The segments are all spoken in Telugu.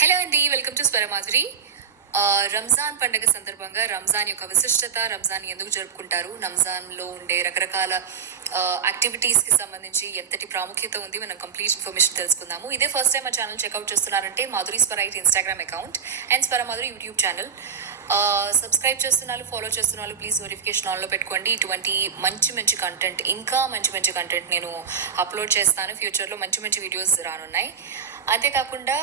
హలో అండి వెల్కమ్ టు స్వరమాధురి రంజాన్ పండుగ సందర్భంగా రంజాన్ యొక్క విశిష్టత రంజాన్ ఎందుకు జరుపుకుంటారు? రంజాన్లో ఉండే రకరకాల uh, యాక్టివిటీస్కి సంబంధించి ఎంతటి ప్రాముఖ్యత ఉంది? మనం కంప్లీట్ ఇన్ఫర్మేషన్ తెలుసుకుందాము. ఇదే ఫస్ట్ టైం మా ఛానల్ చెక్అవుట్ చేస్తున్నారంటే Madhuri Swarite Instagram account and Swaramadhuri YouTube channel subscribe చేస్తున్నారు ఫాలో చేస్తున్నారు ప్లీజ్ నోటిఫికేషన్ ఆన్లో పెట్టుకోండి. ఇటువంటి మంచి మంచి కంటెంట్ ఇంకా మంచి మంచి కంటెంట్ నేను అప్లోడ్ చేస్తాను. ఫ్యూచర్లో మంచి మంచి వీడియోస్ రానున్నాయి. అంతేకాకుండా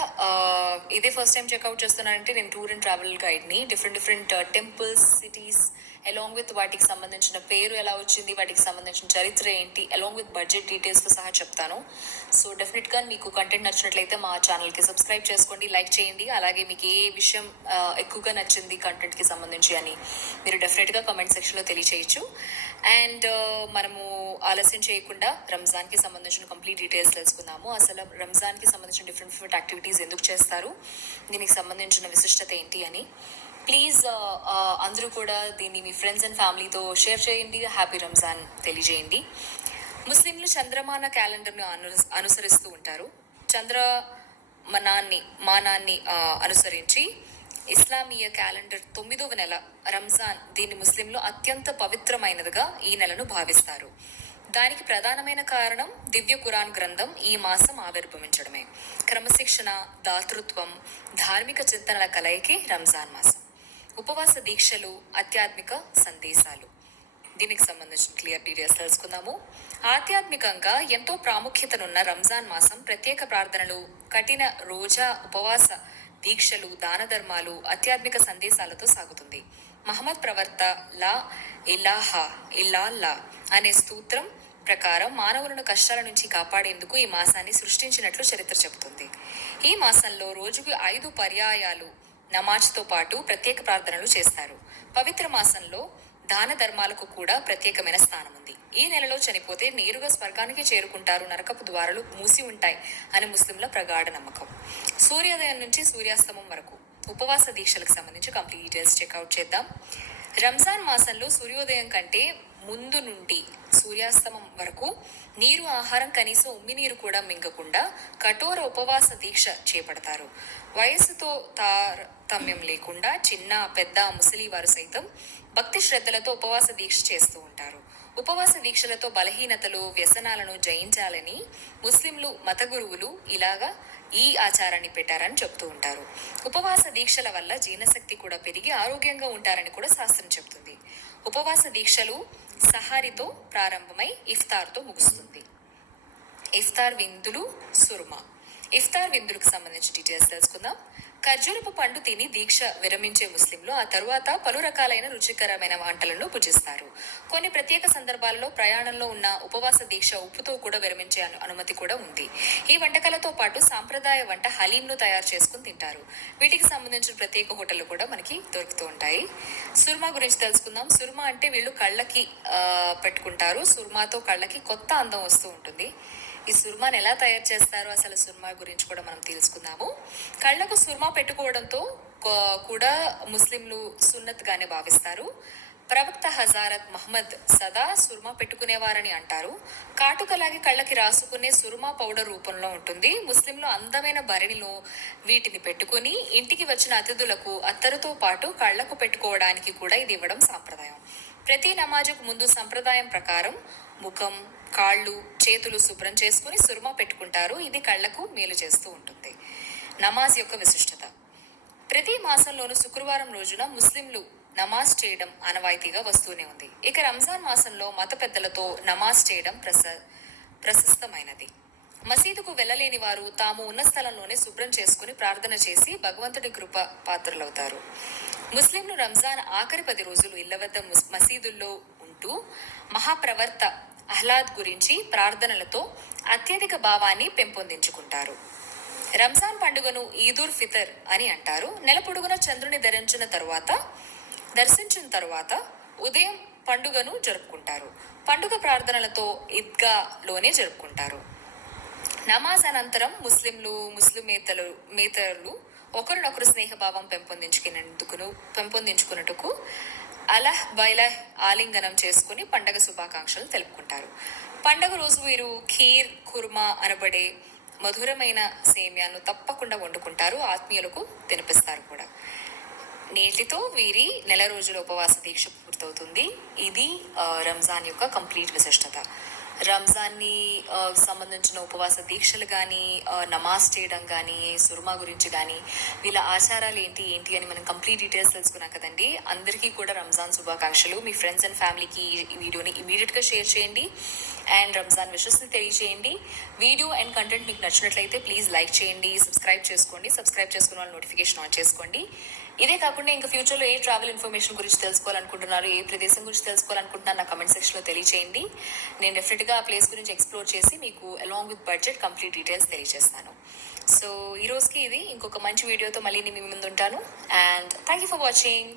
ఇదే ఫస్ట్ టైం చెక్అవుట్ చేస్తున్నానంటే నేను tour and travel గైడ్ని different different temples cities along with వాటికి సంబంధించిన పేరు ఎలా వచ్చింది వాటికి సంబంధించిన చరిత్ర ఏంటి అలాంగ్ విత్ బడ్జెట్ డీటెయిల్స్తో సహా చెప్తాను. సో డెఫినెట్గా మీకు కంటెంట్ నచ్చినట్లయితే మా ఛానల్కి సబ్స్క్రైబ్ చేసుకోండి లైక్ చేయండి. అలాగే మీకు ఏ విషయం ఎక్కువగా నచ్చింది కంటెంట్కి సంబంధించి అని మీరు డెఫినెట్గా కమెంట్ సెక్షన్లో తెలియచేయచ్చు. అండ్ uh, మనము ఆలస్యం చేయకుండా రంజాన్కి సంబంధించిన కంప్లీట్ డీటెయిల్స్ తెలుసుకుందాము. అసలు రంజాన్కి సంబంధించిన డిఫరెంట్ డిఫరెంట్ యాక్టివిటీస్ ఎందుకు చేస్తారు? దీనికి సంబంధించిన విశిష్టత ఏంటి అని. ప్లీజ్ అందరూ కూడా దీన్ని మీ ఫ్రెండ్స్ అండ్ ఫ్యామిలీతో షేర్ చేయండి. హ్యాపీ రంజాన్ తెలియజేయండి. ముస్లింలు చంద్రమాన క్యాలెండర్ను అను అనుసరిస్తూ ఉంటారు. చంద్ర మనాన్ని మానాన్ని అనుసరించి ఇస్లామీయ క్యాలెండర్ తొమ్మిదవ నెల రంజాన్ దీన్ని ముస్లింలు అత్యంత పవిత్రమైనదిగా ఈ నెలను భావిస్తారు. దానికి ప్రధానమైన కారణం దివ్య కురాన్ గ్రంథం ఈ మాసం ఆవిర్భవించడమే. క్రమశిక్షణ దాతృత్వం ధార్మిక చింతనల కలయికి రంజాన్ మాసం. ఉపవాస దీక్షలు ఆధ్యాత్మిక సందేశాలు. దీనికి సంబంధించిన క్లియర్ డీటెయిల్స్ తెలుసుకుందాము. ఆధ్యాత్మికంగా ఎంతో ప్రాముఖ్యతనున్న రంజాన్ మాసం ప్రత్యేక ప్రార్థనలు కఠిన రోజా ఉపవాస దీక్షలు దాన ధర్మాలు ఆధ్యాత్మిక సందేశాలతో సాగుతుంది. మహమ్మద్ ప్రవర్త లా ఇలాహా ఇల్లాల్లా అనే స్తోత్రం ప్రకారం మానవులను కష్టాల నుంచి కాపాడేందుకు ఈ మాసాన్ని సృష్టించినట్లు చరిత్ర చెబుతుంది. ఈ మాసంలో రోజుకు ఐదు పర్యాయాలు నమాజ్తో పాటు ప్రత్యేక ప్రార్థనలు చేస్తారు. పవిత్ర మాసంలో దాన ధర్మాలకు కూడా ప్రత్యేకమైన స్థానం ఉంది ఈ నెలలో చనిపోతే నేరుగా స్వర్గానికి చేరుకుంటారు నరకపు ద్వారాలు మూసి ఉంటాయి అని ముస్లింల ప్రగాఢ నమ్మకం. సూర్యోదయం నుంచి సూర్యాస్తమం వరకు ఉపవాస దీక్షలకు సంబంధించి కంప్లీట్ డీటెయిల్స్ చెక్అవుట్ చేద్దాం. రంజాన్ మాసంలో సూర్యోదయం కంటే ముందు నుండి సూర్యాస్తమం వరకు నీరు ఆహారం కనీసం ఉమ్మి నీరు కూడా మింగకుండా కఠోర ఉపవాస దీక్ష చేపడతారు. వయస్సుతో తారతమ్యం లేకుండా చిన్న పెద్ద ముసలి వారు సైతం భక్తి శ్రద్ధలతో ఉపవాస దీక్ష చేస్తూ ఉంటారు. ఉపవాస దీక్షలతో బలహీనతలు వ్యసనాలను జయించాలని ముస్లింలు మత గురువులు ఇలాగా ఈ ఆచారాన్ని పెట్టారని చెప్తూ ఉంటారు. ఉపవాస దీక్షల వల్ల జీర్ణశక్తి కూడా పెరిగి ఆరోగ్యంగా ఉంటారని కూడా శాస్త్రం చెప్తుంది ఉపవాస దీక్షలు సహారితో ప్రారంభమై ఇఫ్తార్తో ముగుస్తుంది. ఇఫ్తార్ విందులు సుర్మా. ఇఫ్తార్ విందులకు సంబంధించి డీటెయిల్స్ తెలుసుకుందాం. ఖర్జూరపు పండు తిని దీక్ష విరమించే ముస్లింలు ఆ తరువాత పలు రకాలైన రుచికరమైన వంటలను భుజిస్తారు కొన్ని ప్రత్యేక సందర్భాల్లో ప్రయాణంలో ఉన్న ఉపవాస దీక్ష ఉప్పుతో కూడా విరమించే అనుమతి కూడా ఉంది. ఈ వంటకాలతో పాటు సాంప్రదాయ వంట హలీంను తయారు చేసుకుని తింటారు. వీటికి సంబంధించిన ప్రత్యేక హోటళ్ళు కూడా మనకి దొరుకుతూ ఉంటాయి. సుర్మా గురించి తెలుసుకుందాం. సుర్మా అంటే వీళ్ళు కళ్ళకి పెట్టుకుంటారు. సుర్మాతో కళ్ళకి కొత్త అందం వస్తూ ఉంటుంది. ఈ సుర్మాని ఎలా తయారు చేస్తారో? అసలు సుర్మా గురించి కూడా మనం తెలుసుకుందాము. కళ్ళకు సుర్మా పెట్టుకోవడంతో కూడా ముస్లింలు సున్నత్గానే భావిస్తారు. ప్రవక్త హజారత్ మహమ్మద్ సదా సుర్మా పెట్టుకునేవారని అంటారు. కాటుకలాగి కళ్ళకి రాసుకునే సుర్మా పౌడర్ రూపంలో ఉంటుంది. ముస్లింలు అందమైన భరణిలో వీటిని పెట్టుకుని ఇంటికి వచ్చిన అతిథులకు అత్తరుతో పాటు కళ్ళకు పెట్టుకోవడానికి కూడా ఇది ఇవ్వడం సాంప్రదాయం. ప్రతి నమాజుకు ముందు సంప్రదాయం ప్రకారం ముఖం కాళ్ళు చేతులు శుభ్రం చేసుకుని సుర్మా పెట్టుకుంటారు. ఇది కళ్ళకు మేలు చేస్తూ ఉంటుంది. నమాజ్ యొక్క విశిష్టత. ప్రతి మాసంలోనూ శుక్రవారం రోజున ముస్లింలు నమాజ్ చేయడం ఆనవాయితీగా వస్తూనే ఉంది. ఇక రంజాన్ మాసంలో మత పెద్దలతో నమాజ్ చేయడం ప్రస ప్రశస్తమైనది. మసీదుకు వెళ్ళలేని వారు తాము ఉన్న స్థలంలోనే శుభ్రం చేసుకుని ప్రార్థన చేసి భగవంతుడి కృప పాత్రలవుతారు. ముస్లింలు రంజాన్ ఆఖరి పది రోజులు ఇళ్ళ వద్ద మసీదుల్లో ఉంటూ మహాప్రవర్త అహ్లాద్ గురించి ప్రార్థనలతో అత్యధిక భావాన్ని పెంపొందించుకుంటారు. రంజాన్ పండుగను ఈదుర్ ఫితర్ అని అంటారు. నెల పొడుగున చంద్రుని ధరించిన తరువాత దర్శించిన తరువాత ఉదయం పండుగను జరుపుకుంటారు. పండుగ ప్రార్థనలతో ఈద్గాలోనే జరుపుకుంటారు. నమాజ్ అనంతరం ముస్లింలు ముస్లిమేతలు మేతరులు ఒకరినొకరు స్నేహభావం పెంపొందించుకునేందుకును పెంపొందించుకున్నట్టుకు అలహ్ బైలహ్ ఆలింగనం చేసుకుని పండగ శుభాకాంక్షలు తెలుపుకుంటారు. పండగ రోజు వీరు ఖీర్ కుర్మా అనబడే మధురమైన సేమ్యాను తప్పకుండా వండుకుంటారు ఆత్మీయులకు తినిపిస్తారు కూడా. నేటితో వీరి నెల రోజుల ఉపవాస దీక్ష పూర్తవుతుంది. ఇది రంజాన్ యొక్క కంప్లీట్ విశిష్టత. రంజాన్ని సంబంధించిన ఉపవాస దీక్షలు కానీ నమాజ్ చేయడం కానీ సుర్మా గురించి కానీ వీళ్ళ ఆచారాలు ఏంటి ఏంటి అని మనం కంప్లీట్ డీటెయిల్స్ తెలుసుకున్నాం కదండి. అందరికీ కూడా రంజాన్ శుభాకాంక్షలు. మీ ఫ్రెండ్స్ అండ్ ఫ్యామిలీకి ఈ వీడియోని ఇమీడియట్గా షేర్ చేయండి. అండ్ రంజాన్ విషెస్ని తెలియజేయండి. వీడియో అండ్ కంటెంట్ మీకు నచ్చినట్లయితే ప్లీజ్ లైక్ చేయండి సబ్స్క్రైబ్ చేసుకోండి. సబ్స్క్రైబ్ చేసుకున్న వాళ్ళు నోటిఫికేషన్ ఆన్ చేసుకోండి. ఇదే కాకుండా ఇంకా ఫ్యూచర్లో ఏ ట్రావెల్ ఇన్ఫర్మేషన్ గురించి తెలుసుకోవాలనుకుంటున్నారు ఏ ప్రదేశం గురించి తెలుసుకోవాలనుకుంటున్నారు నా కమెంట్ సెక్షన్లో తెలియజేయండి నేను డెఫినెట్గా ఆ ప్లేస్ గురించి ఎక్స్ప్లోర్ చేసి మీకు along with budget complete details తెలియజేస్తాను. సో ఈ రోజుకి ఇది ఇంకొక మంచి వీడియోతో మళ్ళీ నేను మీ ముందు ఉంటాను and thank you for watching